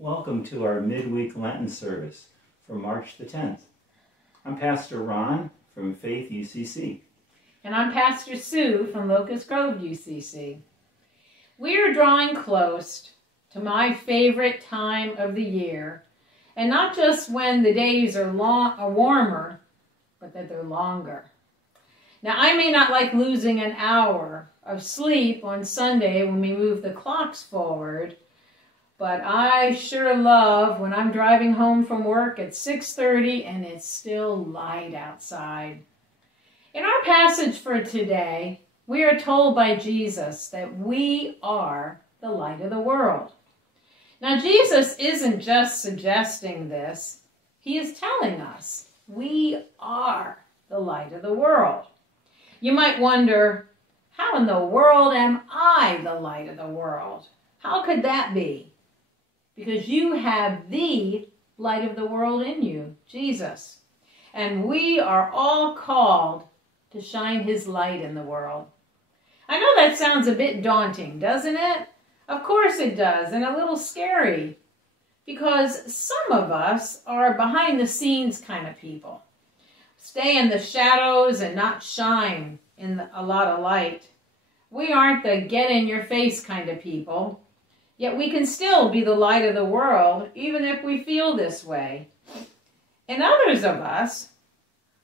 Welcome to our midweek Lenten service for March the 10th. I'm Pastor Ron from Faith UCC. And I'm Pastor Sue from Locust Grove UCC. We are drawing close to my favorite time of the year, and not just when the days are warmer, but that they're longer. Now, I may not like losing an hour of sleep on Sunday when we move the clocks forward, but I sure love when I'm driving home from work at 6:30 and it's still light outside. In our passage for today, we are told by Jesus that we are the light of the world. Now, Jesus isn't just suggesting this. He is telling us we are the light of the world. You might wonder, how in the world am I the light of the world? How could that be? Because you have the light of the world in you, Jesus. And we are all called to shine his light in the world. I know that sounds a bit daunting, doesn't it? Of course it does, and a little scary. Because some of us are behind the scenes kind of people. Stay in the shadows and not shine in a lot of light. We aren't the get in your face kind of people. Yet we can still be the light of the world, even if we feel this way. And others of us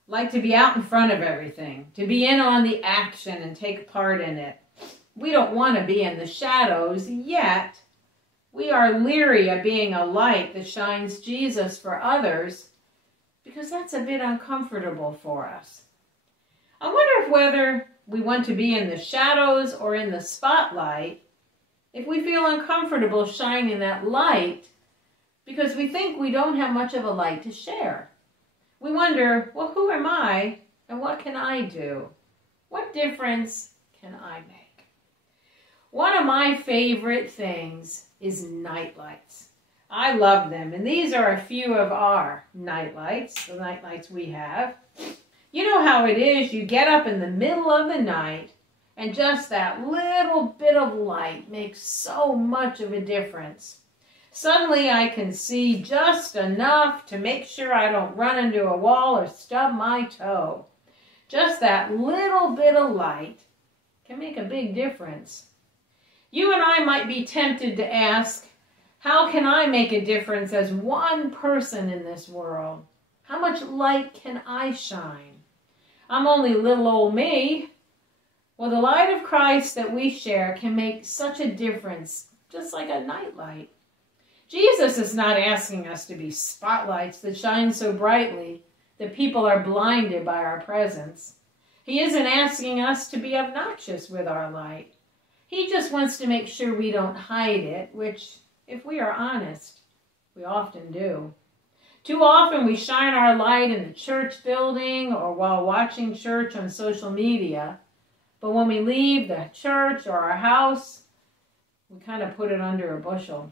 like to be out in front of everything, to be in on the action and take part in it. We don't want to be in the shadows, yet we are leery of being a light that shines Jesus for others, because that's a bit uncomfortable for us. I wonder whether we want to be in the shadows or in the spotlight, if we feel uncomfortable shining that light because we think we don't have much of a light to share. We wonder, well, who am I and what can I do? What difference can I make? One of my favorite things is night lights. I love them, and these are a few of our night lights, the night lights we have. You know how it is, you get up in the middle of the night, and just that little bit of light makes so much of a difference. Suddenly I can see just enough to make sure I don't run into a wall or stub my toe. Just that little bit of light can make a big difference. You and I might be tempted to ask, how can I make a difference as one person in this world? How much light can I shine? I'm only little old me. Well, the light of Christ that we share can make such a difference, just like a nightlight. Jesus is not asking us to be spotlights that shine so brightly that people are blinded by our presence. He isn't asking us to be obnoxious with our light. He just wants to make sure we don't hide it, which, if we are honest, we often do. Too often we shine our light in the church building or while watching church on social media. But when we leave the church or our house, we kind of put it under a bushel.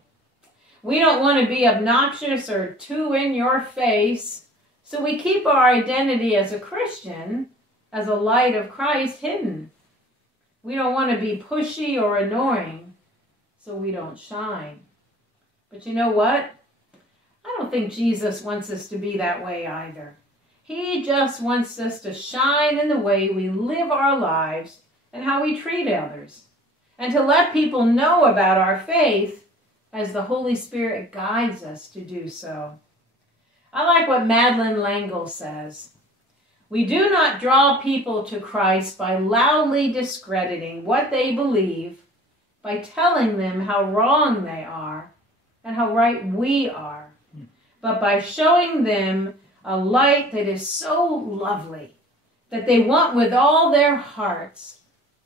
We don't want to be obnoxious or too in your face, so we keep our identity as a Christian, as a light of Christ, hidden. We don't want to be pushy or annoying, so we don't shine. But you know what? I don't think Jesus wants us to be that way either. He just wants us to shine in the way we live our lives and how we treat others, and to let people know about our faith as the Holy Spirit guides us to do so. I like what Madeleine L'Engle says. We do not draw people to Christ by loudly discrediting what they believe, by telling them how wrong they are and how right we are, but by showing them a light that is so lovely that they want with all their hearts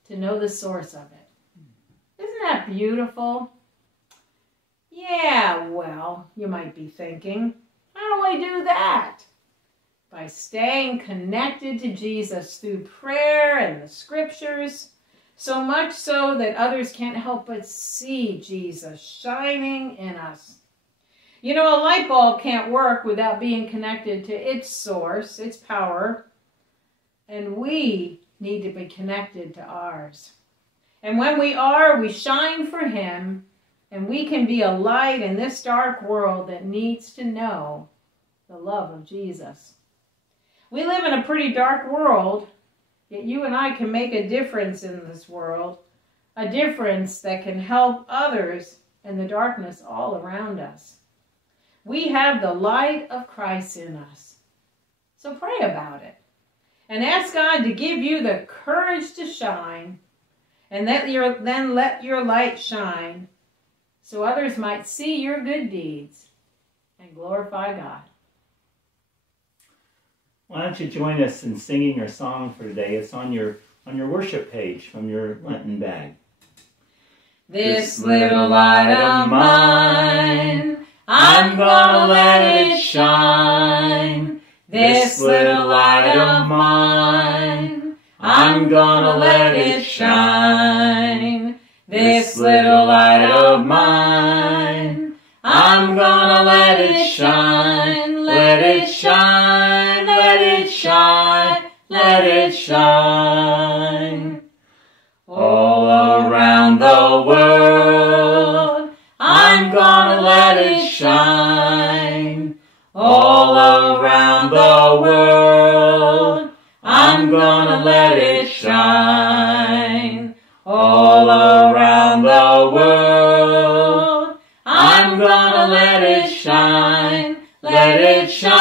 to know the source of it. Isn't that beautiful? Yeah, well, you might be thinking, how do I do that? By staying connected to Jesus through prayer and the scriptures, so much so that others can't help but see Jesus shining in us. You know, a light bulb can't work without being connected to its source, its power, and we need to be connected to ours. And when we are, we shine for him And we can be a light in this dark world that needs to know the love of Jesus. We live in a pretty dark world, yet you and I can make a difference in this world, a difference that can help others in the darkness all around us. We have the light of Christ in us. So pray about it and ask God to give you the courage to shine, and then let your light shine so others might see your good deeds and glorify God. Why don't you join us in singing our song for today? It's on your worship page from your Lenten bag. This little light of mine, I'm gonna let it shine. This little light of mine, I'm gonna let it shine. This little light of mine, I'm gonna let it shine. Let it shine, let it shine, let it shine. All around the world, I'm gonna let it shine. All around the world, I'm gonna let it shine. All around the world, I'm gonna let it shine. Let it shine.